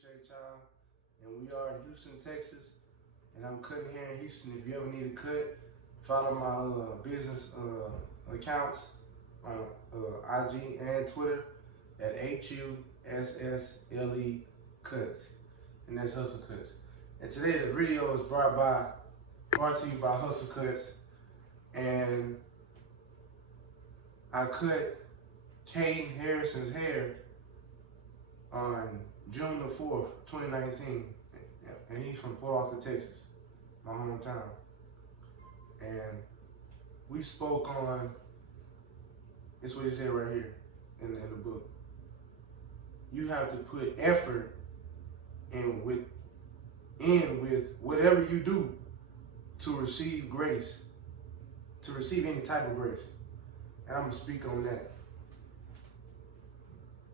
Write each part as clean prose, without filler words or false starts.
appreciate y'all. And we are in Houston, Texas. And I'm cutting here in Houston. If you ever need a cut, follow my business accounts on IG and Twitter at HussleCuts. And that's HussleCuts. And today the video is brought to you by HussleCuts. And I cut Caden Harrison's hair on June the 4th, 2019. And he's from Port Arthur, Texas, my hometown. And we spoke on, this is what he said right here in the book. You have to put effort in with whatever you do to receive grace, to receive any type of grace. And I'm gonna speak on that.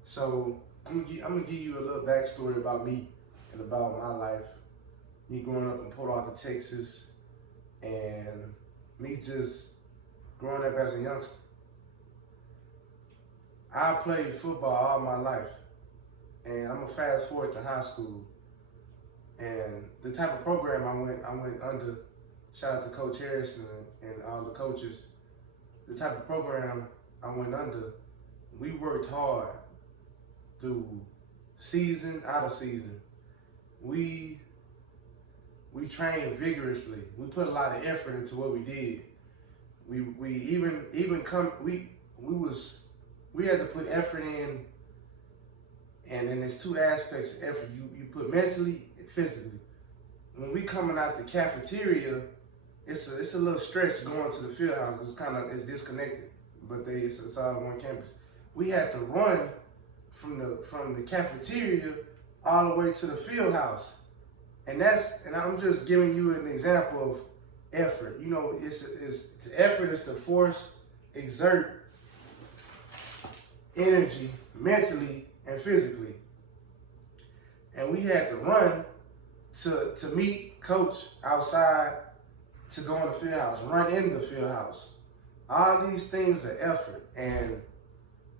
So I'm gonna give you a little backstory about me and about my life. Me growing up in Port Arthur, Texas, and me just growing up as a youngster. I played football all my life, and I'm gonna fast forward to high school. And the type of program I went under, shout out to Coach Harrison and all the coaches, the type of program I went under, we worked hard through season out of season. We trained vigorously. We put a lot of effort into what we did. We had to put effort in, and then there's two aspects of effort. You put mentally and physically. When we coming out the cafeteria, it's a little stretch going to the field house. It's disconnected, but it's all on one campus. We had to run from the cafeteria all the way to the field house. And I'm just giving you an example of effort. You know, the effort is to force, exert energy mentally and physically. And we had to run to meet coach outside, to go in the field house, run in the field house. All these things are effort. And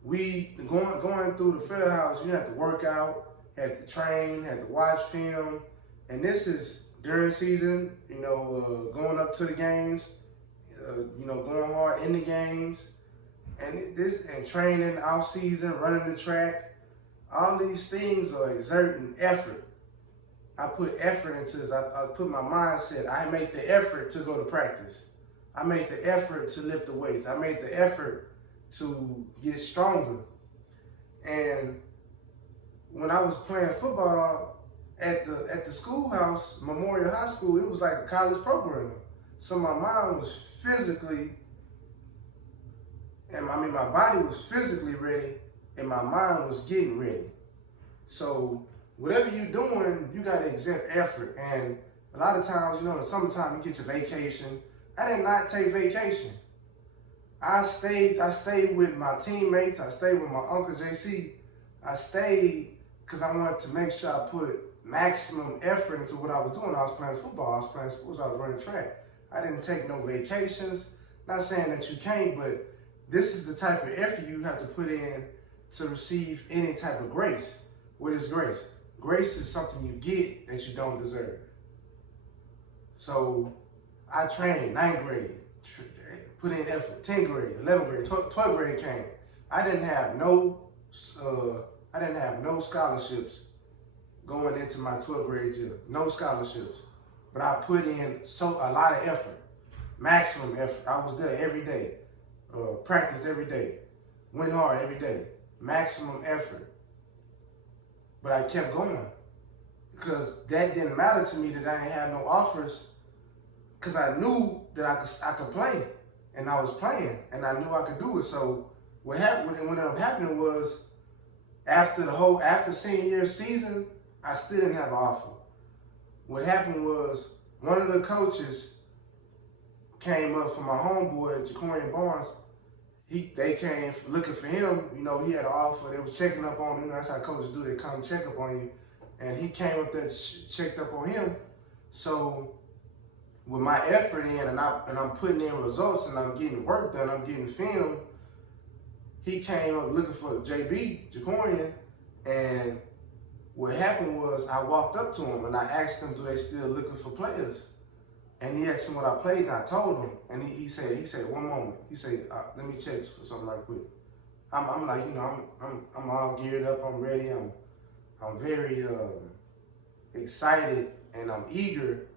we going through the field house, you have to work out, had to train, had to watch film. And this is during season, going up to the games, going hard in the games, and training off season, running the track. All these things are exerting effort. I put effort into this. I put my mindset. I make the effort to go to practice. I make the effort to lift the weights. I make the effort to get stronger. And when I was playing football at the schoolhouse, Memorial High School, it was like a college program. So my mind was physically, my body was physically ready, and my mind was getting ready. So whatever you're doing, you got to exert effort. And a lot of times, in the summertime, you get your vacation. I did not take vacation. I stayed with my teammates. I stayed with my Uncle JC. I stayed because I wanted to make sure I put maximum effort into what I was doing. I was playing football, I was playing sports, I was running track. I didn't take no vacations. Not saying that you can't, but this is the type of effort you have to put in to receive any type of grace. What is grace? Grace is something you get that you don't deserve. So I trained 9th grade, put in effort, 10th grade, 11th grade, 12th grade came. I didn't have no scholarships going into my 12th grade year, no scholarships. But I put in a lot of effort, maximum effort. I was there every day, practiced every day, went hard every day, maximum effort. But I kept going because that didn't matter to me that I didn't have no offers, because I knew that I could play, and I was playing, and I knew I could do it. So what ended up happening was, after senior year season, I still didn't have an offer. What happened was, one of the coaches came up for my homeboy, Jacorian Barnes. They came looking for him. He had an offer. They was checking up on him. That's how coaches do. They come check up on you. And he came up there, checked up on him. So with my effort in, and I'm putting in results, and I'm getting work done, I'm getting film, he came up looking for JB, Jacorian, and what happened was I walked up to him and I asked him, do they still looking for players? And he asked me what I played, and I told him. And he said, one moment. He said, let me check for something right quick. I'm like, I'm all geared up. I'm ready. I'm very excited, and I'm eager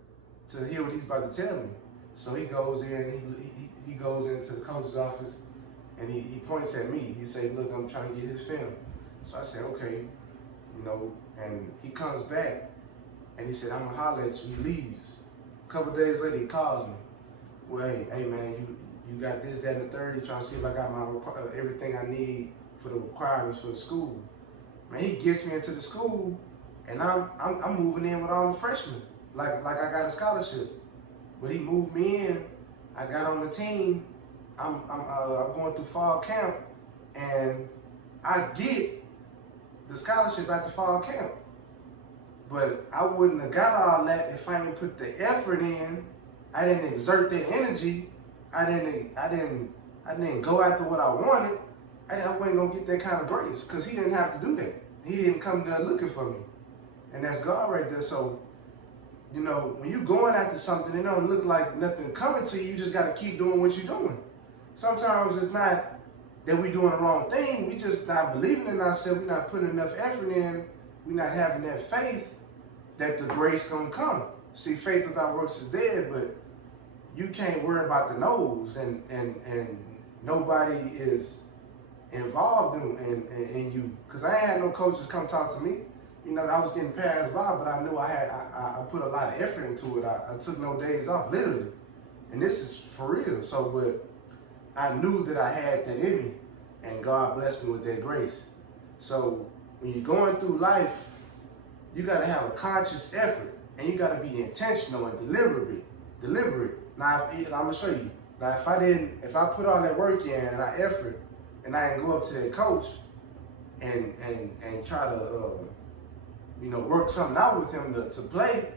to hear what he's about to tell me. So he goes in. He goes into the coach's office, and he points at me. He said, look, I'm trying to get his film. So I said, okay, and he comes back, and he said, I'm gonna holler at you. He leaves. A couple days later, he calls me. Well, hey man, you got this, that, and the third. He's trying to see if I got my everything I need for the requirements for the school. Man, he gets me into the school, and I'm moving in with all the freshmen, like I got a scholarship. But he moved me in. I got on the team. I'm going through fall camp, and I get the scholarship at the fall camp. But I wouldn't have got all that if I didn't put the effort in. I didn't exert that energy. I didn't go after what I wanted. I wasn't gonna get that kind of grace, because he didn't have to do that. He didn't come there looking for me, and that's God right there. So, when you're going after something, it don't look like nothing coming to you. You just got to keep doing what you're doing. Sometimes it's not that we're doing the wrong thing. We just not believing in ourselves. We're not putting enough effort in. We're not having that faith that the grace gonna come. See, faith without works is dead, but you can't worry about the no's, and nobody is involved in you. Because I ain't had no coaches come talk to me. I was getting passed by, but I knew I put a lot of effort into it. I took no days off, literally. And this is for real. So, but I knew that I had that in me, and God blessed me with that grace. So when you're going through life, you got to have a conscious effort, and you got to be intentional and deliberate. Now, I'm gonna show you. Now, if I put all that work in and I effort, and I didn't go up to that coach and try to work something out with him to play,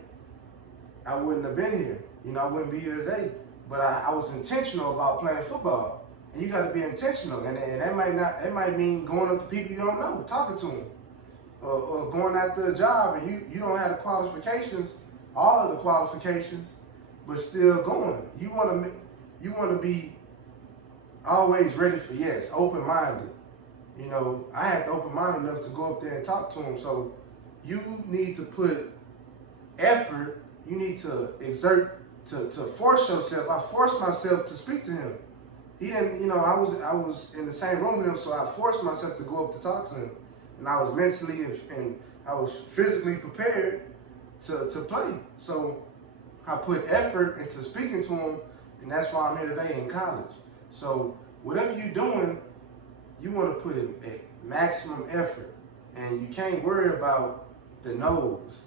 I wouldn't have been here. I wouldn't be here today. But I was intentional about playing football, and you got to be intentional, and that might mean going up to people you don't know, talking to them. Or going after a job, and you don't have the qualifications, all of the qualifications, but still going. You want to be always ready for yes, open-minded. I had to open-minded enough to go up there and talk to him. So you need to put effort. You need to exert to force yourself. I forced myself to speak to him. He didn't. I was in the same room with him, so I forced myself to go up to talk to him. And I was mentally and I was physically prepared to play. So I put effort into speaking to him, and that's why I'm here today in college. So whatever you're doing, you want to put in a maximum effort, and you can't worry about the no's.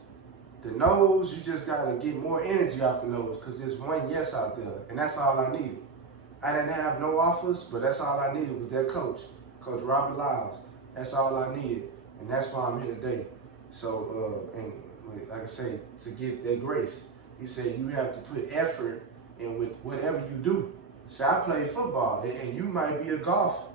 The no's, you just got to get more energy out the no's, because there's one yes out there, and that's all I needed. I didn't have no offers, but that's all I needed was that coach, Coach Robert Lyles. That's all I needed, and that's why I'm here today. So, and like I say, to get that grace, he said you have to put effort in with whatever you do. So I play football, and you might be a golfer,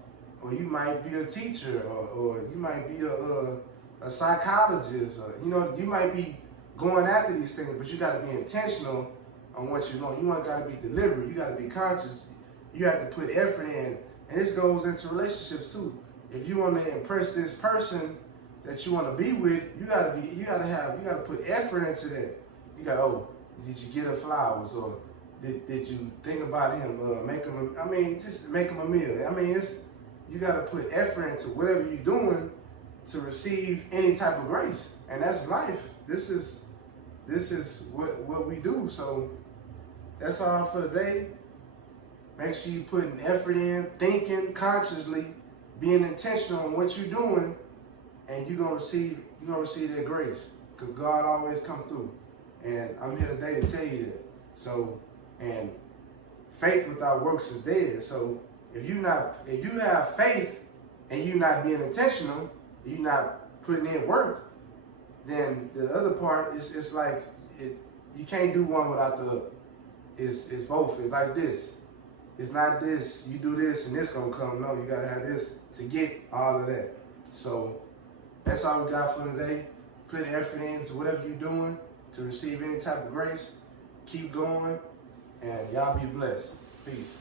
or you might be a teacher, or you might be a psychologist, or, you might be going after these things, but you got to be intentional on what you're doing. You got to be deliberate. You got to be conscious. You have to put effort in, and this goes into relationships too. If you want to impress this person that you want to be with, you got to put effort into that. You got, did you get her flowers, or did you think about him, just make him a meal. You got to put effort into whatever you're doing to receive any type of grace, and that's life. This is what we do. So that's all for today. Make sure you putting effort in, thinking consciously, being intentional on what you're doing, and you're gonna receive that grace, because God always come through. And I'm here today to tell you that. So, and faith without works is dead. So if you have faith and you're not being intentional, you're not putting in work, then the other part is like you can't do one without the other. It's both. It's like this. It's not this, you do this and this gonna come. No, you gotta have this to get all of that. So that's all we got for today. put effort into whatever you're doing to receive any type of grace. Keep going, and y'all be blessed. Peace.